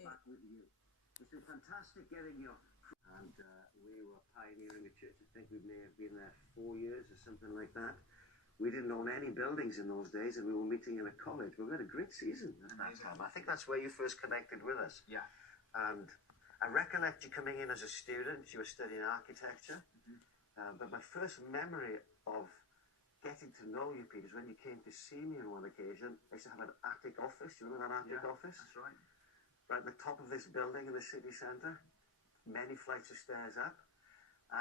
で、It's been fantastic getting you. And we were pioneering a church. I think we may have been there 4 years or something like that. We didn't own any buildings in those days, and we were meeting in a college. We had a great season at that time. I think that's where you first connected with us. Yeah. And I recollect you coming in as a student. You were studying architecture. But my first memory of getting to know you, Peter, is when you came to see me on one occasion. I used to have an attic office. Do you remember that attic office? That's right. Right at the top of this building in the city centre, many flights of stairs up,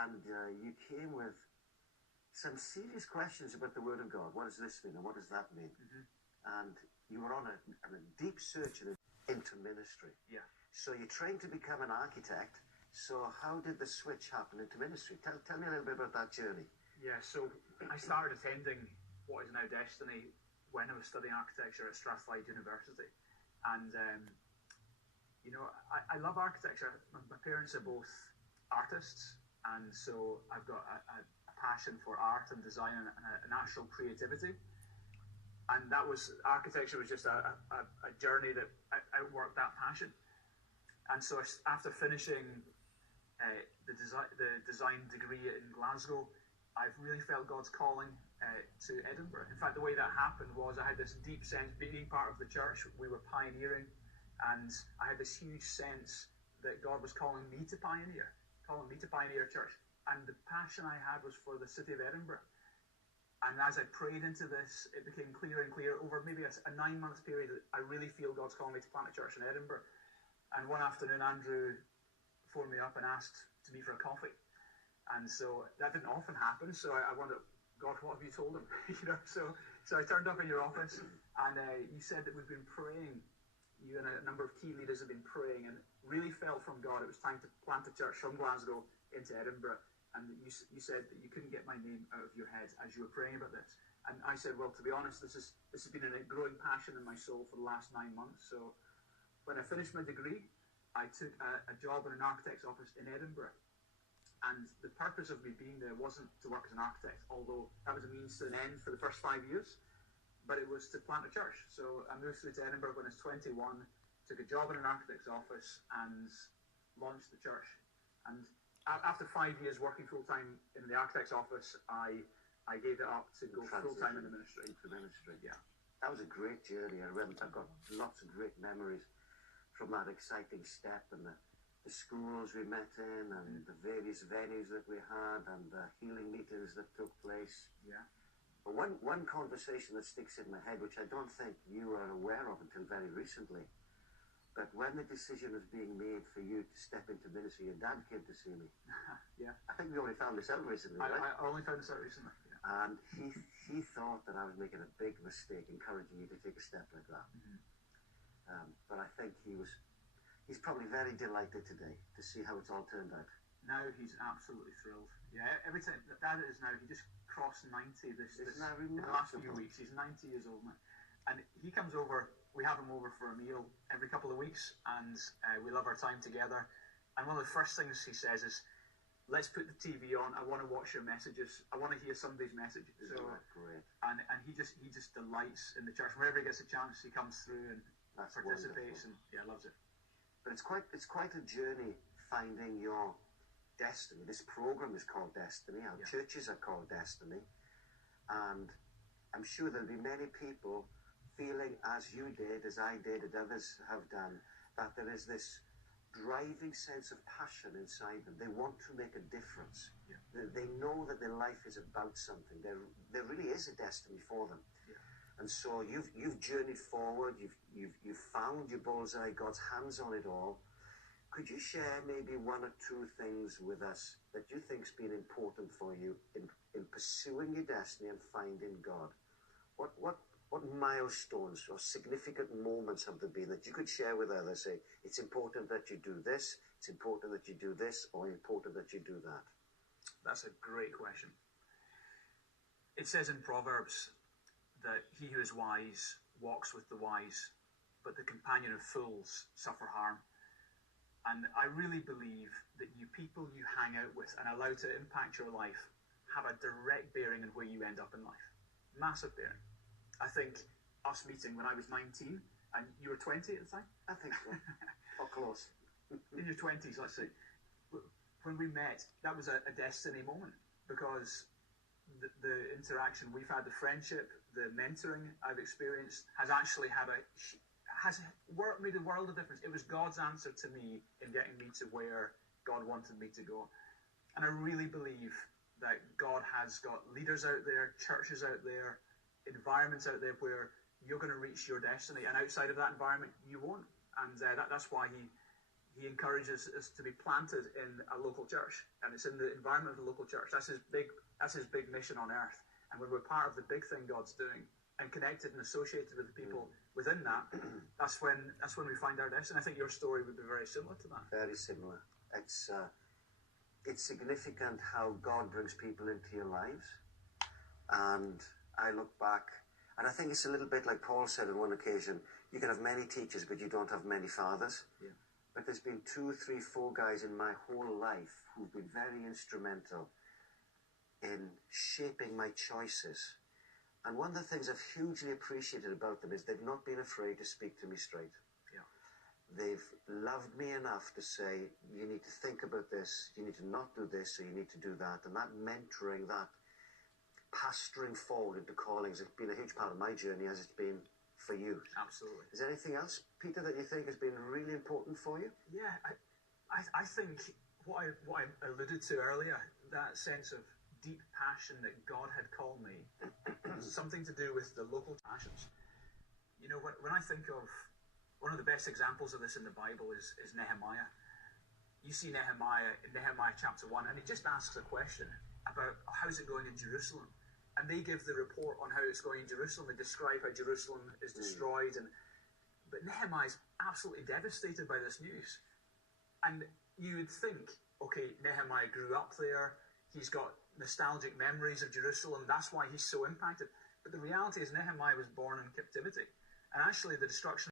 and you came with some serious questions about the Word of God. What does this mean, and what does that mean? And you were on a deep search into ministry. Yeah. So you trained to become an architect. So how did the switch happen into ministry? Tell me a little bit about that journey. Yeah, so I started attending what is now Destiny when I was studying architecture at Strathclyde University. And, you know, I love architecture. My parents are both artists, and so I've got a passion for art and design and a natural creativity. And architecture was just a journey that outworked that passion. And so after finishing the design degree in Glasgow, I've really felt God's calling to Edinburgh. In fact, the way that happened was I had this deep sense, being part of the church, we were pioneering, and I had this huge sense that God was calling me to pioneer church. And the passion I had was for the city of Edinburgh. And as I prayed into this, it became clearer and clearer over maybe a 9-month period that I really feel God's calling me to plant a church in Edinburgh. And one afternoon, Andrew phoned me up and asked to meet for a coffee. And so that didn't often happen. So I wondered, God, what have you told him? So I turned up in your office, and you said that we've been praying. You and a number of key leaders have been praying, and really felt from God it was time to plant a church from Glasgow into Edinburgh. And you said that you couldn't get my name out of your head as you were praying about this. And I said, well, to be honest, this has been a growing passion in my soul for the last 9 months. So when I finished my degree, I took a job in an architect's office in Edinburgh. And the purpose of me being there wasn't to work as an architect, although that was a means to an end for the first 5 years, but it was to plant a church. So I moved through to Edinburgh when I was 21, took a job in an architect's office, and launched the church. And after 5 years working full-time in the architect's office, I gave it up to go full-time in the ministry. Into ministry. Yeah. That was a great journey. I've got lots of great memories from that exciting step, and the schools we met in, and the various venues that we had, and the healing meetings that took place. Yeah. But one conversation that sticks in my head, which I don't think you were aware of until very recently, but when the decision was being made for you to step into ministry, your dad came to see me. Yeah. I think we only found this out recently, right? I only found this out recently. Yeah. And he thought that I was making a big mistake encouraging you to take a step like that. But I think he's probably very delighted today to see how it's all turned out. Now he's absolutely thrilled. Yeah, every time Dad is now, he just crossed 90 in the last few weeks. He's 90 years old now, and he comes over. We have him over for a meal every couple of weeks, and we love our time together. And one of the first things he says is, "Let's put the TV on. I want to watch your messages. I want to hear somebody's message." Isn't that great? And he just delights in the church. Whenever he gets a chance, he comes through and participates, wonderful. and loves it. But it's quite a journey finding your destiny. This program is called Destiny. Our churches are called Destiny, and I'm sure there'll be many people feeling as you did, as I did, and others have done, that there is this driving sense of passion inside them. They want to make a difference. Yeah. They know that their life is about something. There really is a destiny for them. Yeah. And so you've journeyed forward. You've found your bullseye. God's hands on it all. Could you share maybe one or two things with us that you think's been important for you in pursuing your destiny and finding God? What milestones or significant moments have there been that you could share with others? Say, it's important that you do this, it's important that you do this, or important that you do that? That's a great question. It says in Proverbs that he who is wise walks with the wise, but the companion of fools suffer harm. And I really believe that you people you hang out with and allow to impact your life have a direct bearing on where you end up in life. Massive bearing. I think us meeting when I was 19 And you were 20 at the time? I think so. Or close. In your 20s, let's say. When we met, that was a destiny moment, because the interaction we've had, the friendship, the mentoring I've experienced has actually made a world of difference. It was God's answer to me in getting me to where God wanted me to go. And I really believe that God has got leaders out there, churches out there, environments out there where you're going to reach your destiny, and outside of that environment, you won't. And that's why he encourages us to be planted in a local church, and it's in the environment of the local church. That's his big mission on earth. And when we're part of the big thing God's doing and connected and associated with the people within that, that's when we find our destiny. I think your story would be very similar to that. Very similar. It's significant how God brings people into your lives. And I look back, and I think it's a little bit like Paul said on one occasion, you can have many teachers, but you don't have many fathers. Yeah. But there's been 2, 3, 4 guys in my whole life who've been very instrumental in shaping my choices. And one of the things I've hugely appreciated about them is they've not been afraid to speak to me straight. They've loved me enough to say, you need to think about this, you need to not do this, or you need to do that. And that mentoring, that pastoring forward into callings has been a huge part of my journey, as it's been for you. Absolutely. Is there anything else, Peter, that you think has been really important for you? Yeah, I think what I alluded to earlier, that sense of deep passion that God had called me, something to do with the local passions. You know, when I think of one of the best examples of this in the Bible is Nehemiah. You see Nehemiah in Nehemiah chapter 1, and he just asks a question about how's it going in Jerusalem. And they give the report on how it's going in Jerusalem. They describe how Jerusalem is destroyed. But Nehemiah's absolutely devastated by this news. And you would think, okay, Nehemiah grew up there. He's got nostalgic memories of Jerusalem. That's why he's so impacted. But the reality is Nehemiah was born in captivity. And actually the destruction